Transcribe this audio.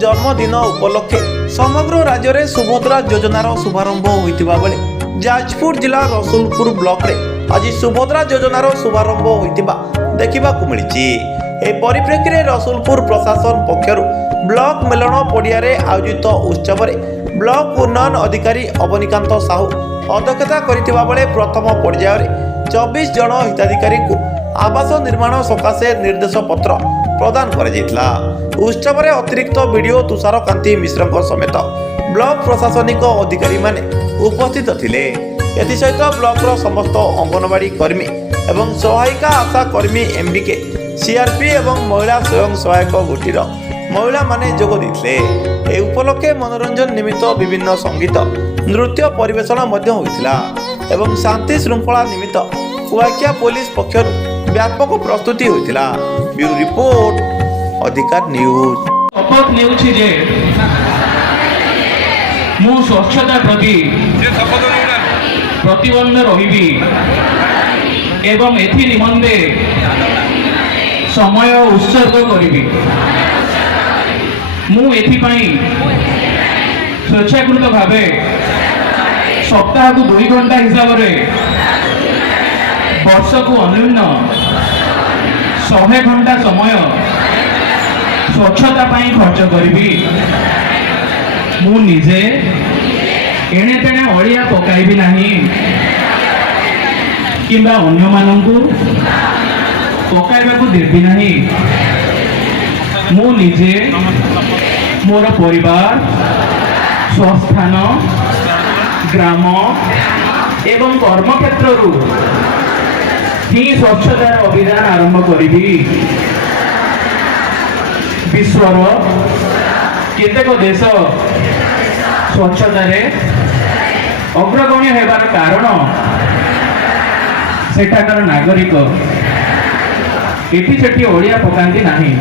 जन्मदिन उपलक्षे समग्र राज्य में सुभद्रा योजनार शुभारंभ होइतिबा बेले जाजपुर जिला रसुलपुर ब्लॉक रे आज सुभद्रा योजनार शुभारंभ होइतिबा देखिबाकु मिलिछि। ए परिप्रेक्षी रे रसुलपुर प्रशासन पक्षरु ब्लॉक मेलन पड़िया रे आयोजित उत्सव रे ब्लॉक उन्नयन अधिकारी अवनिकांत साहू अध्यक्षता करितिबा बेले प्रथम पर्याय रे 24 जन हिताधिकारी को आवास निर्माण सकाशे निर्देश पत्र प्रदान करा। उत्सव में अतिरिक्त वीडियो तुषारकांति मिश्र समेत ब्लॉक प्रशासनिक अधिकारी माने उपस्थित थिले। एसहित ब्लॉक समस्त अंगनवाड़ी कर्मी एवं सहायिका आशा कर्मी एमबीके सीआरपी एवं महिला स्वयं सहायक गोष्ठीर महिला माने जोग देथिले। ए उपलक्षे मनोरंजन निमित्त विभिन्न संगीत नृत्य परिवेषण होइतिला एवं शांति श्रृंखला निमित्त कुआखिया पुलिस पक्षर व्यापक प्रस्तुति होइतिला। ब्यूरो रिपोर्ट अधिकार न्यूज। शपथ नेउछि जे मु स्वच्छता प्रति प्रतिबद्ध रहिबी एवं एथि निमंते समय उत्सर्ग करिबी। मु एथि पई स्वेच्छाकृत भावे सप्ताह को 2 घंटा हिसाब रे वर्ष को अन्यून 100 घंटा समय स्वच्छता पाई खर्च करी। मु निजे एणे तेणे अलिया पकाइबी नाही किंबा अन्य मानंकु पकाइबाकू देबी नाही। मु निजे मोर परिवार स्वस्थान ग्राम एवं कर्मक्षेत्र ही स्वच्छतार अभियान आरंभ करी। विश्वर केतेक देश स्वच्छतार अग्रगण्य हेबार कारण सेठाकार नागरिक एठी सेठी ओडिया पकांती नाही।